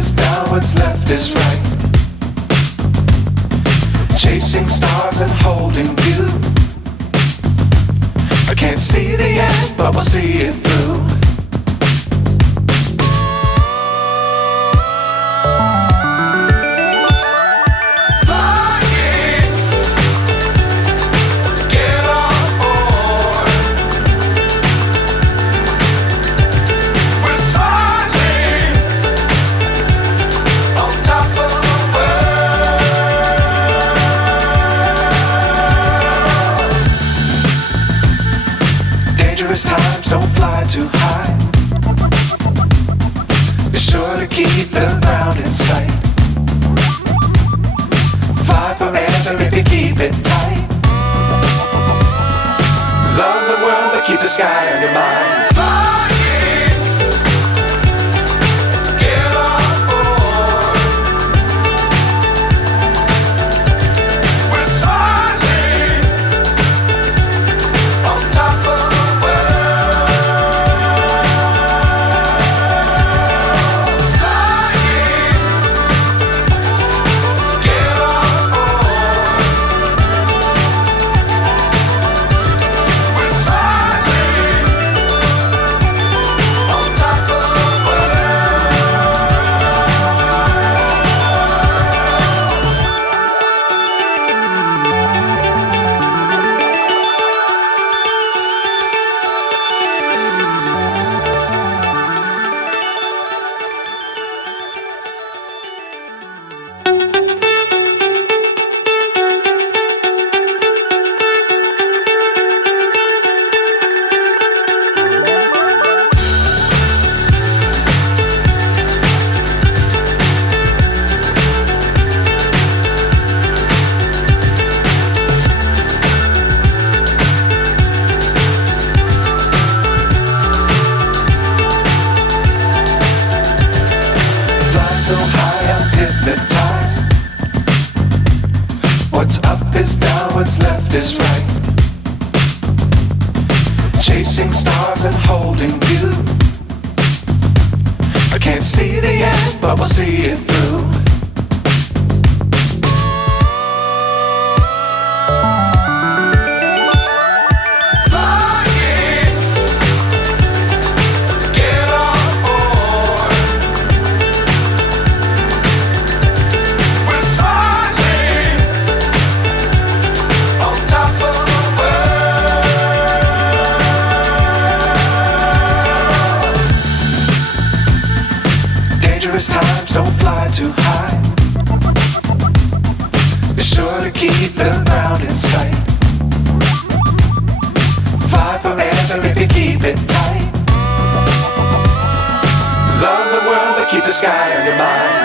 is down, what's left is right. Chasing stars and holding you. I can't see the end, but we'll see it through. Times don't fly too high. Be sure to keep the ground in sight. Fly forever if you keep it tight. Love the world but keep the sky on your mind. So high I'm hypnotized. What's up is down, what's left is right. Chasing stars and holding you. I can't see the end, but we'll see it through. Times don't fly too high. Be sure to keep the ground in sight. Fly forever if you keep it tight. Love the world but keep the sky on your mind.